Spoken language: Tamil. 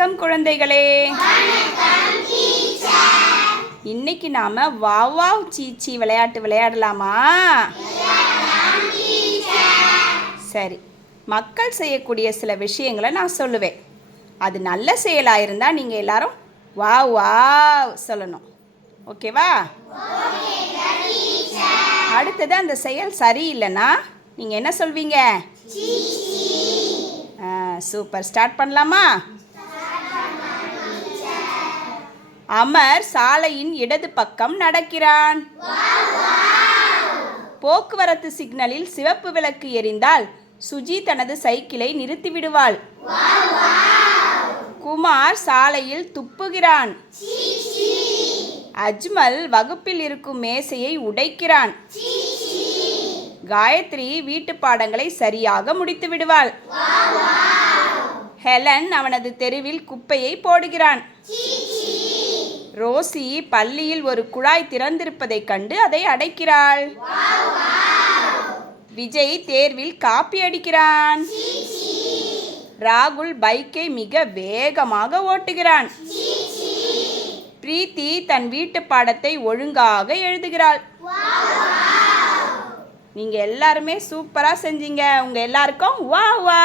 வணக்கம் குழந்தைகளே. இன்னைக்கு நாம வாவ் சீச்சி விளையாட்டு விளையாடலாமா? சரி மக்கள் செய்யக்கூடிய சில விஷயங்களை நான் சொல்லுவேன். அது நல்ல செயலாக இருந்தால் நீங்கள் எல்லாரும் வாவ் வா சொல்லணும். ஓகேவா? அடுத்தது அந்த செயல் சரியில்லைன்னா நீங்கள் என்ன சொல்வீங்க? சூப்பர். ஸ்டார்ட் பண்ணலாமா? அமர் சாலையின் இடது பக்கம் நடக்கிறான். போக்குவரத்து சிக்னலில் சிவப்பு விளக்கு எரிந்தால் சுஜி தனது சைக்கிளை நிறுத்திவிடுவாள். குமார் சாலையில் துப்புகிறான். அஜ்மல் வகுப்பில் இருக்கும் மேசையை உடைக்கிறான். காயத்ரி வீட்டு பாடங்களை சரியாக முடித்து விடுவாள். ஹெலன் அவனது தெருவில் குப்பையை போடுகிறான். ரோசி பள்ளியில் ஒரு குழாய் திறந்திருப்பதைக் கண்டு அதை அடைக்கிறாள். விஜய் தேர்வில் காப்பி அடிக்கிறான். ராகுல் பைக்கை மிக வேகமாக ஓட்டுகிறான். பிரீத்தி தன் வீட்டு பாடத்தை ஒழுங்காக எழுதுகிறாள். நீங்க எல்லாருமே சூப்பரா செஞ்சீங்க. உங்க எல்லாருக்கும் வா வா.